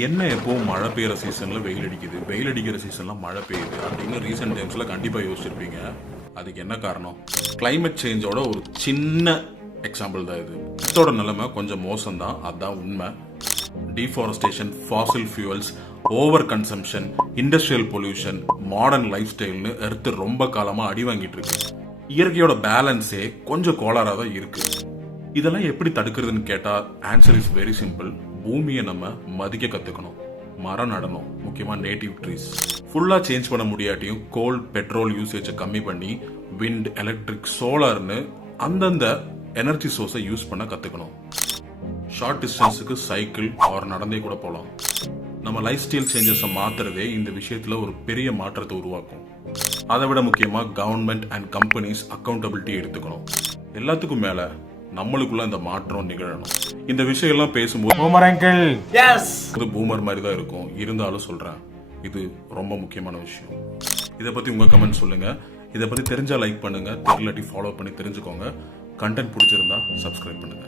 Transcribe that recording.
என்ன எப்போவும் மழை பெய்கிற சீசனில் வெயில் அடிக்குது, வெயில் அடிக்கிற சீசனில் மழை பெய்யுது அப்படின்னு ரீசெண்ட் டைம்ஸில் கண்டிப்பாக யோசிச்சிருப்பீங்க. அதுக்கு என்ன காரணம்? கிளைமேட் சேஞ்சோட ஒரு சின்ன எக்ஸாம்பிள் தான் இது. இதோட நிலைமை கொஞ்சம் மோசம்தான், அதுதான் உண்மை. Deforestation, fossil fuels, over consumption, industrial pollution, modern life ஸ்டைல்னு எர்த்து ரொம்ப காலமாக அடி வாங்கிட்டு இருக்கு. இயற்கையோட பேலன்ஸே கொஞ்சம் கோளாறாக தான் இருக்கு. இதெல்லாம் எப்படி தடுக்கிறதுன்னு கேட்டால் ஆன்சர் இஸ் வெரி சிம்பிள். பூமியை நம்ம மதிக்க கற்றுக்கணும், மரம் நடணும், முக்கியமாக நேட்டிவ் ட்ரீஸ். ஃபுல்லாக சேஞ்ச் பண்ண முடியாட்டியும் கோல், பெட்ரோல் யூசேஜை கம்மி பண்ணி விண்ட், எலக்ட்ரிக், சோலார்னு அந்தந்த எனர்ஜி சோர்ஸை யூஸ் பண்ண கற்றுக்கணும். ஷார்ட் டிஸ்டன்ஸுக்கு சைக்கிள் ஆர் நடந்தே கூட போகலாம். நம்ம லைஃப் ஸ்டைல் சேஞ்சஸை மாற்றுறதே இந்த விஷயத்தில் ஒரு பெரிய மாற்றத்தை உருவாக்கும். அதை விட முக்கியமாக கவர்மெண்ட் அண்ட் கம்பெனிஸ் அக்கௌண்டபிலிட்டி எடுத்துக்கணும். எல்லாத்துக்கும் மேலே நம்மளுக்குள்ள இந்த மாற்றம் நிகழணும். இந்த விஷயம்லாம் பேசும்போது பூமர் மாதிரி தான் இருக்கும், இருந்தாலும் சொல்றேன், இது ரொம்ப முக்கியமான விஷயம். இதை பத்தி உங்க கமெண்ட் சொல்லுங்க. இதை பத்தி தெரிஞ்சா லைக் பண்ணுங்க, தெரியலாட்டி ஃபாலோ பண்ணி தெரிஞ்சுக்கோங்க. கண்டென்ட் பிடிச்சிருந்தா சப்ஸ்கிரைப் பண்ணுங்க.